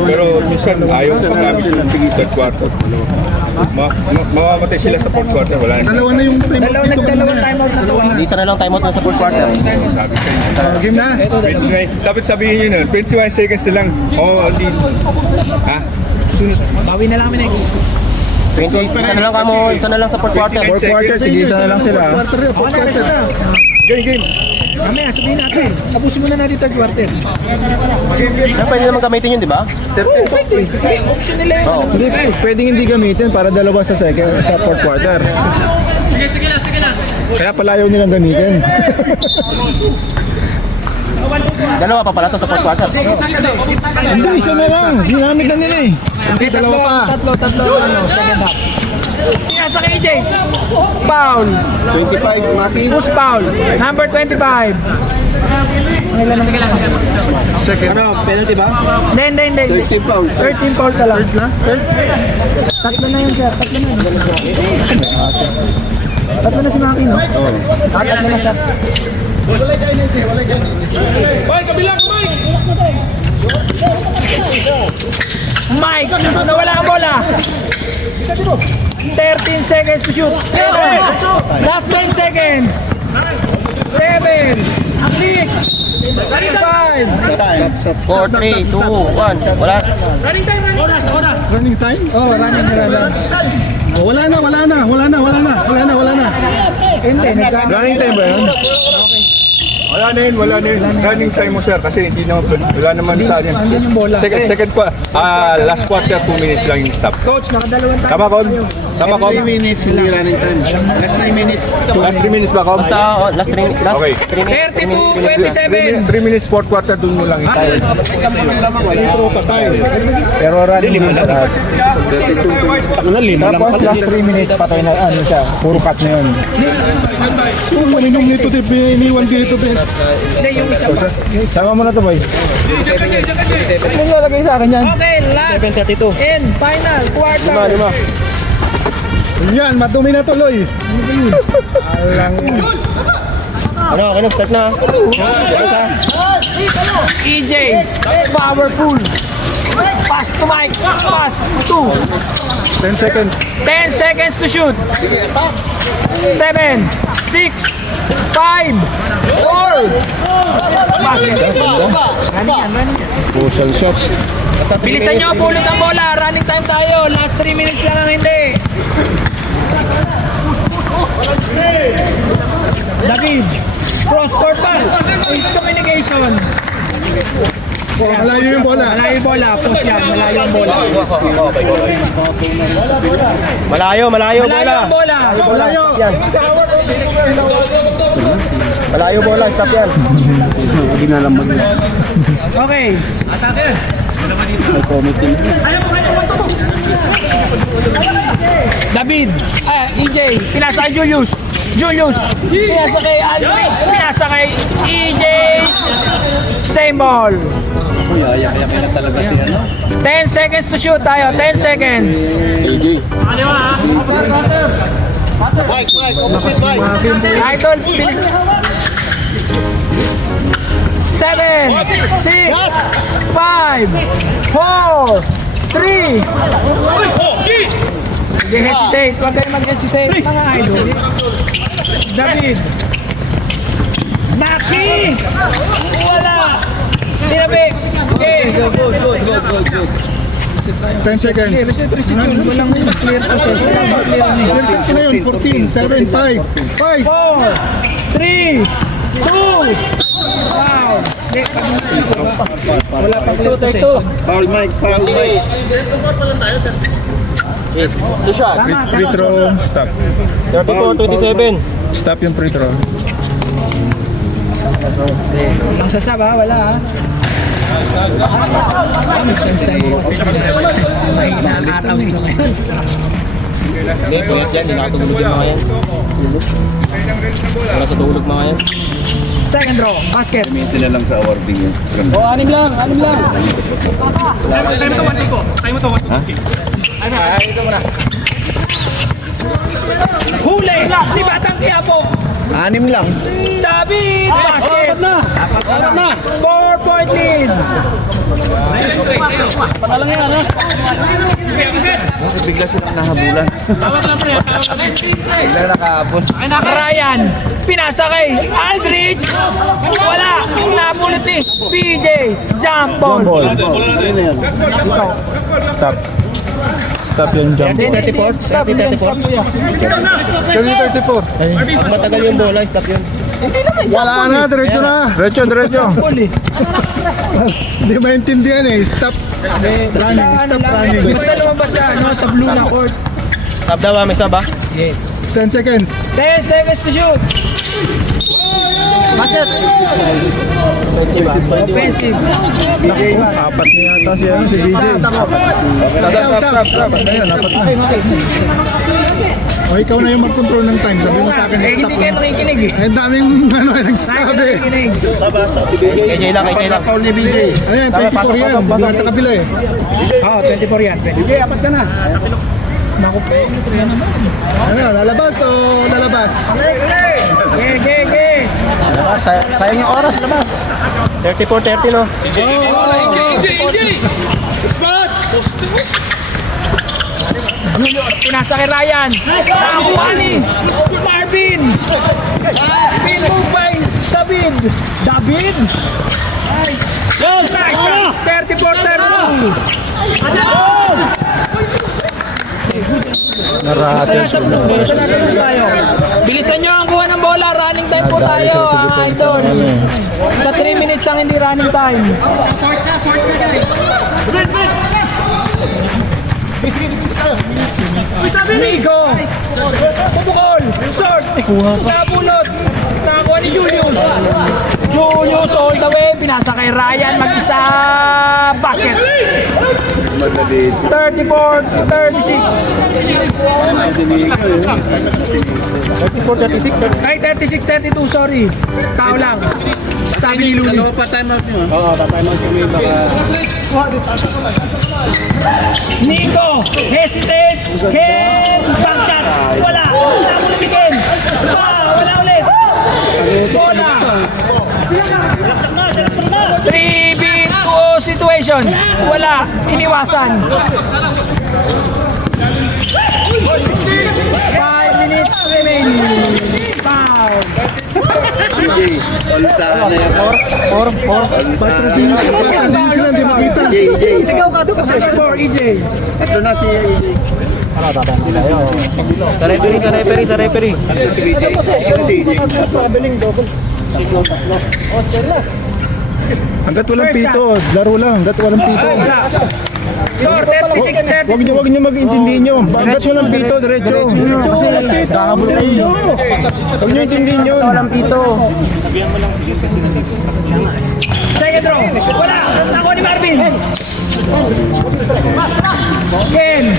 pero minsan ayaw sa namin yung third quarter. Mamamatay sila sa fourth quarter. Wala na. Dalawa na yung timeout dito. Dalawang time out na to. Isa na lang timeout na sa fourth quarter. Sabi ko yun. Game na. 29. Dapat sabihin nyo nun, 21 seconds na lang. Hindi. Ha? Sunod. Bawi na lang kami next. 20, isa na lang sa fourth quarter. Fourth quarter, sige, isa na lang sila. Quarter yun. Fourth quarter. Game. Mamaya, sabihin natin. Tapusin muna natin third quarter. Pwede naman gamitin yun, di ba? Pwede. Option nila yun. Oo. Hindi, pwedeng hindi gamitin para dalawa sa second sa fourth quarter. Sige lang. Kaya pala ayaw nilang gamitin. Dalawa pa pala to sa fourth quarter. Hindi, isa na lang. Ginamit na nila eh. Hindi, dalawa pa. Tatlo, second half. Pinasa kay AJ. Foul. 25, Maki. Who's foul? Number 25. Second. Penalty ba? Hindi. 13 foul. 13 foul ka lang. Third na? Third? Tatlo na yun, sir. Tatlo na si Maki, no? Tatlo na, sir. Mike, nawala ang bola. 13 seconds to shoot. Last 10 seconds. 7, 6, 5. 4, 3, 2, 1. Wala. Running time? Oh, running. Oh, wala na. Hindi, nagkano. Running time ba yun? Wala na yun. Running time mo sir kasi hindi naman wala naman sa atin. Andun yung bola. Second last quarter 2 minutes lang yung stop. Coach, nakadalawang time. Tama, Paul? Tama ko. 3 minutes, hindi running time. Last 3 minutes. Last 3 minutes ba, Cobb? Basta, last 3 minutes. Okay. 32-27. 3 minutes, fourth quarter, dun mo lang itayo. Pero running mo lahat. Tapos last 3 minutes, patay na ano siya. Puro cut na yun. Maninong nito, iniwan dito. Hindi, yung isa pa. Sama mo na to, boy. Ano nilalagay sa akin yan? Okay, last 7:32. and final quarter. Yan, madumi na tuloy. Alang yan. Ano, okay na, start na. EJ, powerful. Pass to Mike. Pass to. 10 seconds. 10 seconds to shoot. 7, 6, 5, 4. Basket. Running. Puzzle shot. Bilisan nyo, pulot ang bola. Running time tayo. Last 3 minutes lang ang hindi. David, cross-court pass. Ace communication. Malayo yung bola. Malayo yung bola. Post yan. Malayo yung bola. Malayo Malayo bola. yung bola. Malayo. Malayo bola, stop yan. Hindi na lang mag- Okay. David, EJ, pinasa kay Julius. Pinasa kay Alex, pinasa kay EJ. Same ball. 10 seconds to shoot tayo, 10 seconds. Idol, bilis. 7, 6, 5, 4, 3. Hindi hesitate. Huwag kayo mag-hesitate, mga idol. David. Maki! Wala! Sinabi! Okay. 10 seconds. Reset yun. Walang clear pa to. Reset ko na yun. 14, 7, 5. 5. 4, 3, 2, wow! Hindi, wala pa clear to say. Foul, Mike. Foul. The shot. Free throw. Stop. 32-27. Stop yung free throw. Walang sasab ha, wala ha. Mahina ang ataw sa ngayon. Hindi, tulad yan. Hindi nakatulog yung mga yan. Wala sa tulog mga yan. Second draw, basket. Minti na lang sa awarding yun. Oh, anim lang. Huli! Di Batang Quiapo! 6 lang. David! Basket! Apat na! 4-point lead! Panalang yan, ha? Bigla silang nahabulan. Bigla nakahabol. Ryan, pinasa kay Aldrich. Wala. Napulot ni PJ. Jump ball. Stop. Stop yung jump. 34? Stop yan. Stop mo yan. 34. Ay. Pag matagal yung bola, stop yun. Wala na, diretso na. Diretso. Ball eh. Hindi maintindihan eh. Stop running. Stop running. Basta lumabas sa blue na court. Sub daw, may sub 10 seconds. 10 seconds to shoot. Basket. Offensive. Apat na yata si DJ. Stop. Ayun, apat na. O, ikaw na yung mag-control ng time. Sabi mo sa akin, Eh, stop. hindi kayo nakikinig eh. Ang daming nagsasabi. Nakikinig. KJ lang. Foul ni BJ. Ayan, 24 yan. Nasa kabila eh. Oo, 24 yan. Sige, apat ka na. Ano, lalabas o lalabas? Ge. Sayang yung oras, labas. 34-30, no? Pinasa kay Ryan. Nakuha ni Marvin. Spin move by David. Nice shot. 34-32. Ito na tayo. Bilisan nyo ang kuha ng bola. Running time po tayo, idol. Sa 3 minutes ang hindi running time. Nico. Pupukol. Short. Nabulot. Nakakuha ni Julius. Julius all the way. Pinasa kay Ryan. Mag-isa. Basket. 34-36. Ay, 36-32. Sorry. Tao lang. Sabi Luli. Ano pa time out nyo? Oo, pa-time out kami baka... Nico, hesitate, Ken, back shot, wala mo lumigin, wala ulit, bola, 3v2 situation, wala, iniwasan, 5 minutes remaining, foul. Sila, di makita. Sigaw ka doon po sa EJ. Ito na si AJ. Sa referee. Hanggat walang pito, laro lang. Hanggat walang pito. Score 36-30. Huwag niyo mag-intindihin nyo. Hanggat walang pito, diretso. Kasi kakabul kayo. Huwag niyo intindihin yun. Walang pito. Second row. Wala. Ako ni Marvin. Ken.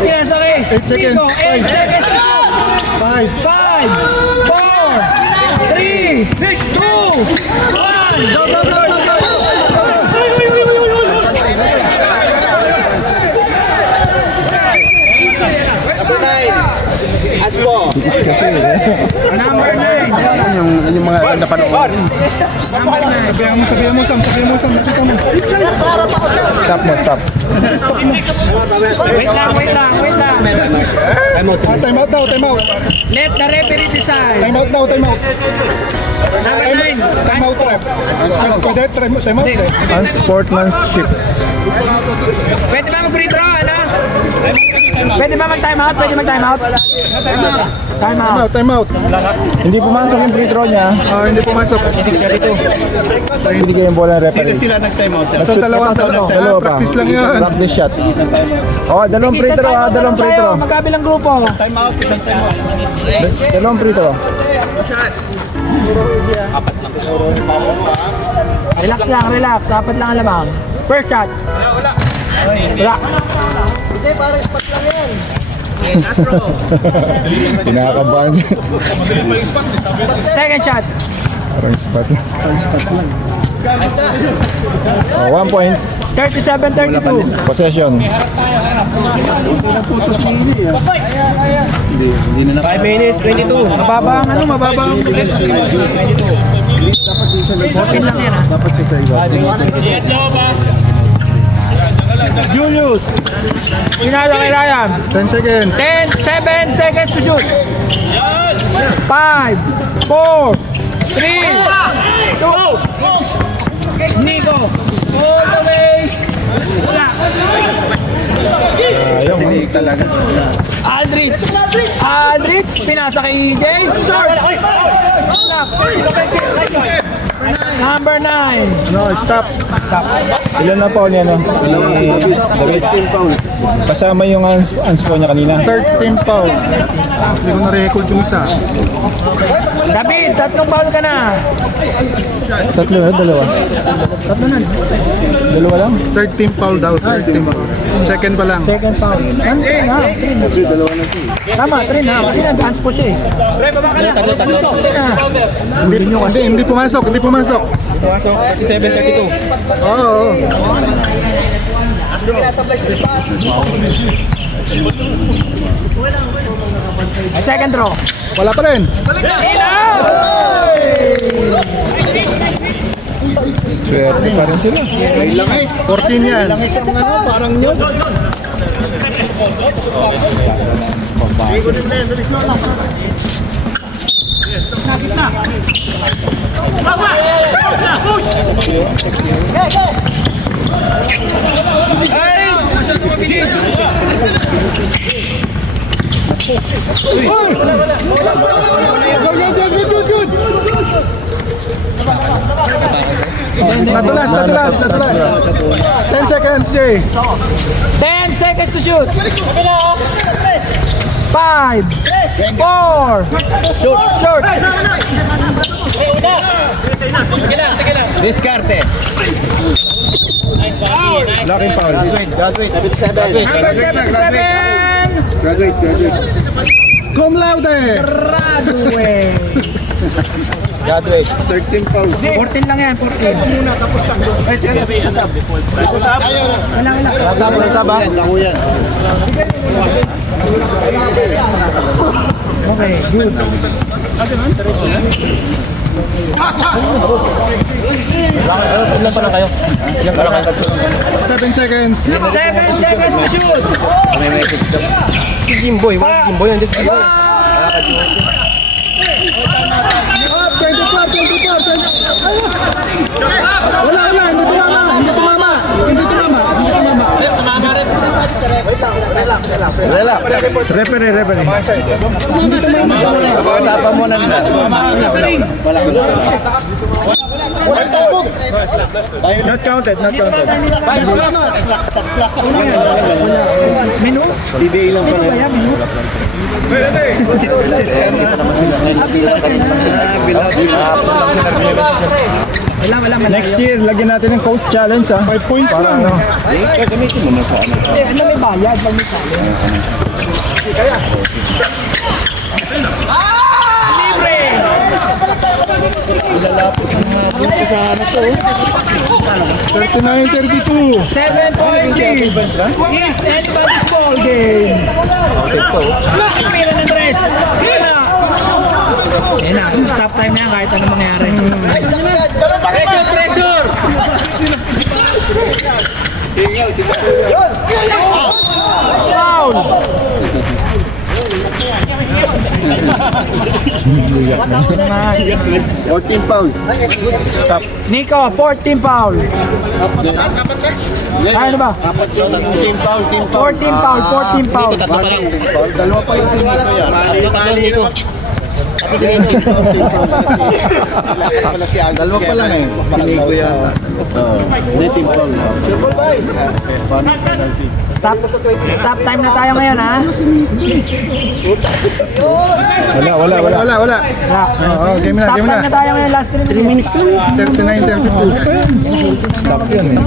Pinasa kay 8 seconds. Nico. 8 seconds. 5, 4, 3, 2, 1. Number 9. Yung mga napanood. Sabihan mo, Sam. Nakita mo. Stop mo. Wait lang. Time out. Let the referee decide. Time out. Number 9. Time out, ref. Pwede, time out, ref. Unsportsmanship. Pwede ba mag-free throw, ano? Pwede ba mag-time out? Time out. Hindi pumasok yung free throw niya. Hindi pumasok. Hindi kayo yung bola ng referee. Sila nag-time out. So, dalawa pa. Practice lang yan. Practice shot. Dalawang free throw. Magkabilang grupo. Time out, isang time out. Dalawang free throw. Relax. Apat lang ang lamang. First shot. Wala. Kinakabahan. Second shot. Parang spot lang. 1 point. 37-32. Possession. 5 minutes, 22. Mababa ang 14 lang yan, ha? Dapat siya sa iba. Julius. Pinalo kay Ryan. 10 seconds. 7 seconds to shoot. 5, 4, 3, 2. Nico. All the way. Wala. Aldrich. Pinasa kay EJ. Short. Number 9. No, stop. Ilan na foul niya, no? Kasama yung unspoil niya kanina. 13 foul. Hindi ko na-record yung isa. David, 3 foul ka na. Tatlo na, dalawa. Dalawa lang? 13 foul daw, 13 foul. Second pa lang. Second foul. 3 na. Tama, 3 na. Kasi nag-dance po siya eh. Tatlo. Hindi pumasok. Pumasok 7:32. Oo. Second row. Wala pa rin. Ilaw! Swerte pa rin sila. 14 yan. Parang nyo. Ay! Masyado mabilis! Good. Natulas. 10 seconds, Jay. 10 seconds to shoot. 5, 4, short. Diskarte. Laking foul. Graduate. 7. Number 77. Graduate. Cum laude. Graduate. 13 foul. 14 lang yan, 14. Okay, good. Ilan pa lang kayo? 7 seconds. 7 seconds to shoot. Si Jimboy. Mga Jimboy yan. 24. Wala. Hindi tumama. Relax. Referee. Pag-uusapan mo na nila. Not counted. Menu? DBA lang pala. Wala. Next year, lagyan natin ng coach challenge, 5 points lang. Gamitin mo na sa ano. Ano may bayad? Pag may bayad. Libre! Sa ano to? 39-32. 7.3. Yes, anybody's ball game. Pira ng dress. Yan na, stop time na yan kahit ano mangyari. Pressure! Foul! 14 pounds. Nico, 14 foul. Ano ba? 14 pounds. 14 foul, 14 foul. Dalawa pa yung sinito yan. Dalawa pa lang eh. Sinito yata. Hindi team foul. Stop time na tayo ngayon, ha? Wala. Game Stop time na. na tayo ngayon, last 3 minutes lang. 39-32. Stop yan eh.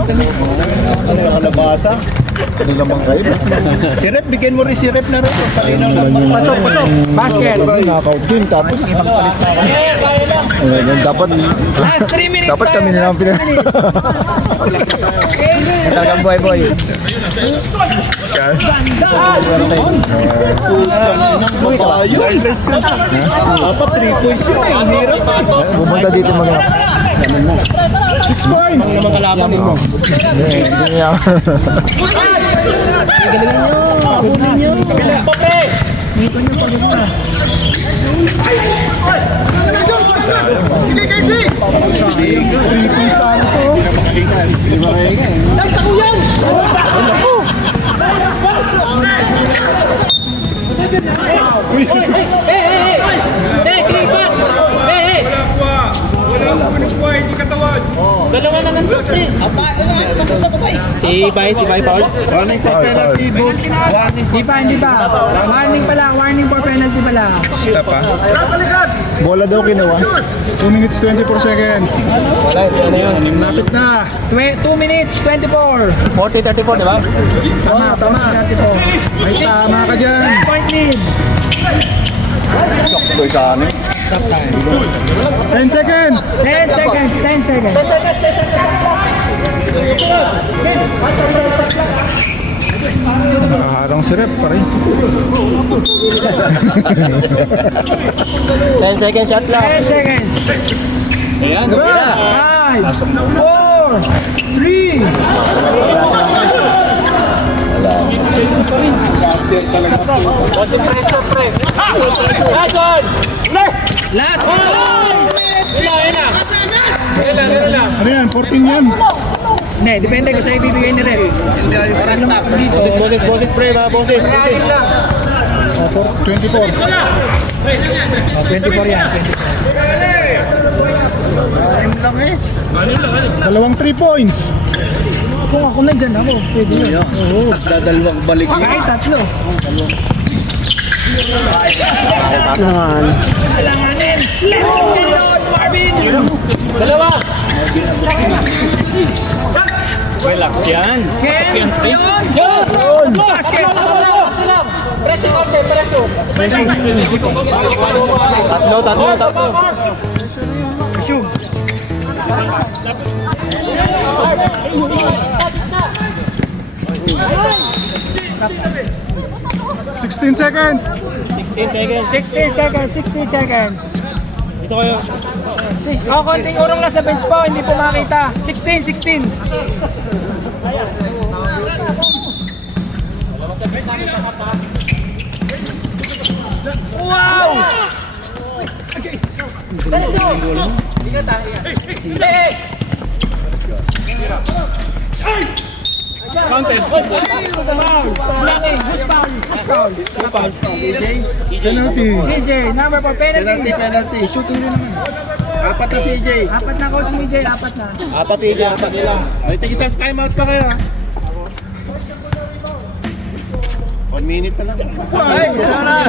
Ano yung nabasa? Ano naman kayo? Si Rep, bigyan mo rin si Rep na rin. Palinaw na. Pasok. Basket. Knockout din, tapos dapat Last 3 minutes dapat tayo, kami na lang last 3 minutes. Talagang boy. Dapat 3 points yun eh. Ang hirap. Pumunta dito mag 6 points! Naman kalaban mo. Hindi niya. Si Bay Paul. Warning for penalty, Boots. Hindi pa. Warning for penalty pala. Bola daw kinuha. 2 minutes 24 seconds. Napit na. 2 minutes, 24. 40-34, di ba? Tama. 34. May tama ka dyan. 6 point lead. Sakto ka ano? 10 seconds. 10 seconds. Nakaharang si Rep pa rin. 10 second shot lang. 10 seconds. Ayan. 5, 4, 3. Last one. Ano yan? 14 yan. Hindi, depende kung sa'yo ibibigay ni Rep. Para stop dito. Boses, pre, mga boses. 24. 24 yan. 24. Time lang eh. Dalawang 3 points. Kung ako na dyan ako, pwede yun. Oo. Dadalawang balik yun. Kahit tatlo. Kailanganin. Let's get it on, Marvin! Dalawa! Relax yan. Ken! Yun! Basket! Tatlo. Kasyum! 16 seconds. 16 seconds. 16 seconds. Dito kayo. Konting urong na sa bench po, hindi po makita. 16. Wow! Penalty. CJ, number 4, penalty. Penalty. Shooting rin naman. Apat na si AJ. Apat na ko, CJ, apat na. Apat si AJ, apat nila. Ay, isang timeout pa kayo. 1 minute pa lang. Ay,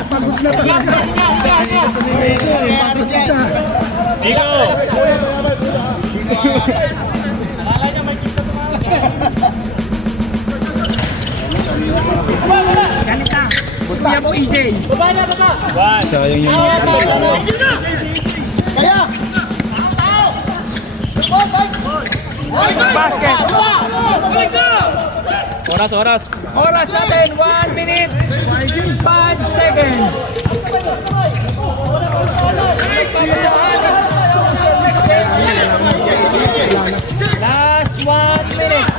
pagod na talaga. Iko! Ganita. Kuya mo, EJ. Sayang yung Basket. oras. Oras natin, 1 minute, 5 seconds. Last 1 minute.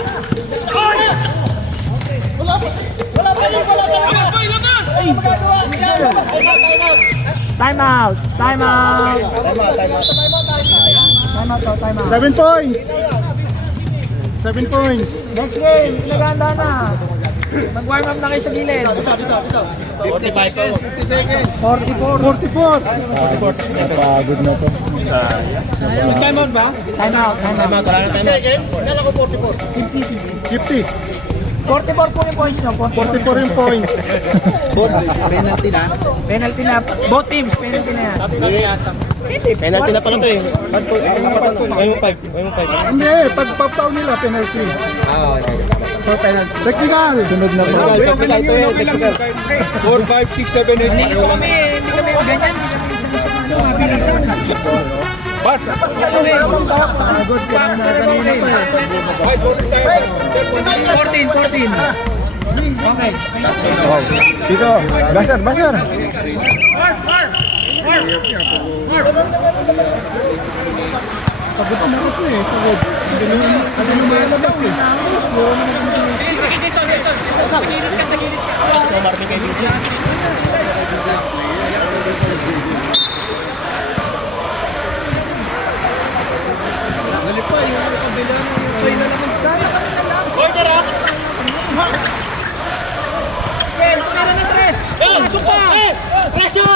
Time out. 7 points. 7 points. Next game, naganda na. Mag-warm up na kayo sa gilid. 45 pa. 44. Pagod na to. Time out ba? Time out. Wala na time out. 50. 44 po yung points nyo. 44 yung points. Penalty na. Penalty na. Both teams, penalty na yan. Penalty na pala to eh. Huwag mo 5. Hindi, pag pop-town nila, penalty. For penalty. Technical. Sunod na po. Technical to eh. Technical. 4, 5, 6, 7, 8. Hindi kami ganyan. Hindi kami mabilisan. Bart! Pagod ka na kanina pa eh. 14. Okay. Dito, basar. Pagod na kasi eh. Pagod. Ano na malabas eh. Okay, meron ng 3. Pasok pa.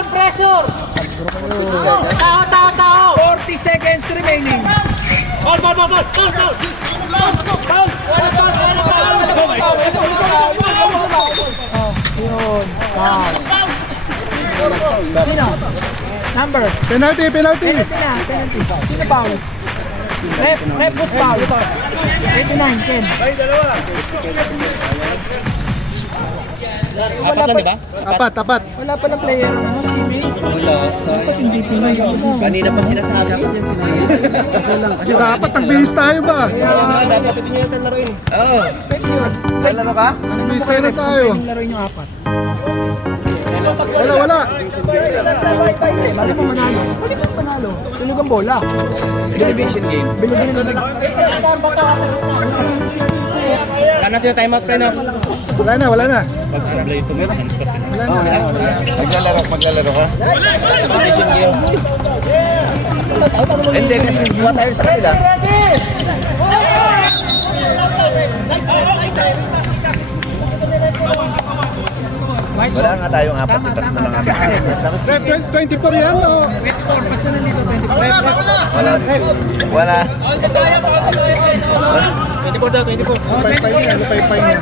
Pressure. Tao. 40 seconds remaining. Sino? Number. Penalty. Penalty. Sino foul? Rep was foul. 89, Ken. Apat lang, di ba? Tapat. Wala pa ng player ng ano, CB. Wala. Hindi pinay. Kanina pa sinasabi. Kasi dapat nagbihis tayo ba? Dapat ito nyo yung laruin. Oo. Lalaro ka? Nagbihis na tayo. Pwedeng laruin yung apat. Wala. Bakit mo manalo? Tulog ang bola. Exhibition game. Wala na sila time out tayo na. Wala na. Pag sinablay ito meron. Maglalaro ka? Exhibition game. Hindi, kasi buwa tayo sa kanila. Wala nga tayong apat, tatlo lang kami. 24 yan o? 24, basta nandito 24. Wala. 24 daw, 24. Pay-pay niya, ano pay-pay niya?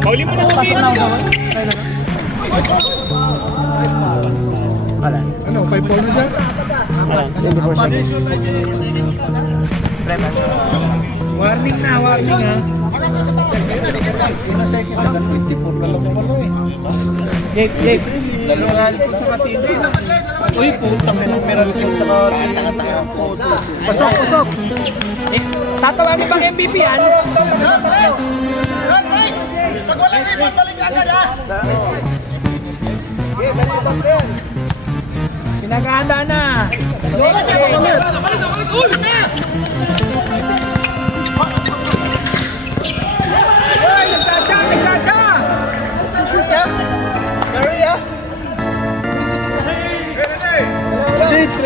Pauli mo na ito. Ano, 5-4 na siya? Warning na, warning ha. Jake. Uy, putang ina, meron ko sa tanga-tanga po. Pasok. Tatawagin bang MVP yan? Pinagahanda na. Uy, nagchacha!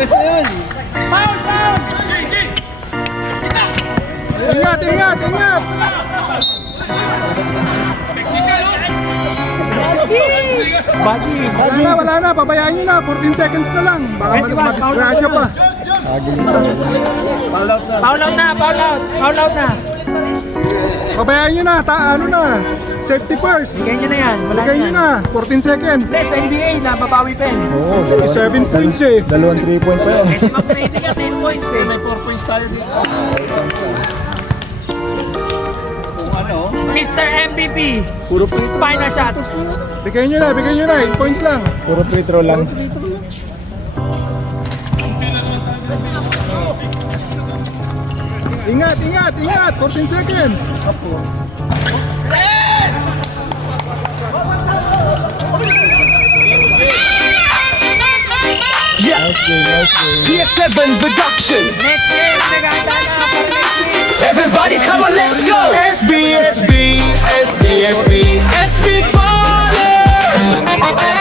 Foul! Ingat! Wala na, pabayaan nyo na, 14 seconds na lang. Baka madisgrasya pa. Foul out na. Pabayaan nyo na, ano na, safety first. Bigyan nyo na yan. Wala Bigay nyo na, 14 seconds. Hindi, sa NBA, nababawi pa yan. Oo, 7 points eh. Dalawang 3 point pa yun. Eh, si mag-trading at 10 points eh. May 4 points tayo dito. Kung ano? Mr. MVP, Puro free throw. final shot. Bigay nyo na, 8 points lang. Puro free throw lang. Ingat, 14 seconds. PS7 production. Next game, nagahanda na. Para next game. Everybody come on, let's go. SB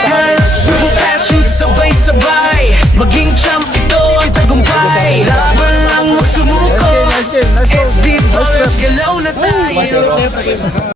Ballers. Shoot sabay-sabay. Maging champ ito ang tagumpay. Laban lang magsumuko. SB Ballers, galaw na tayo.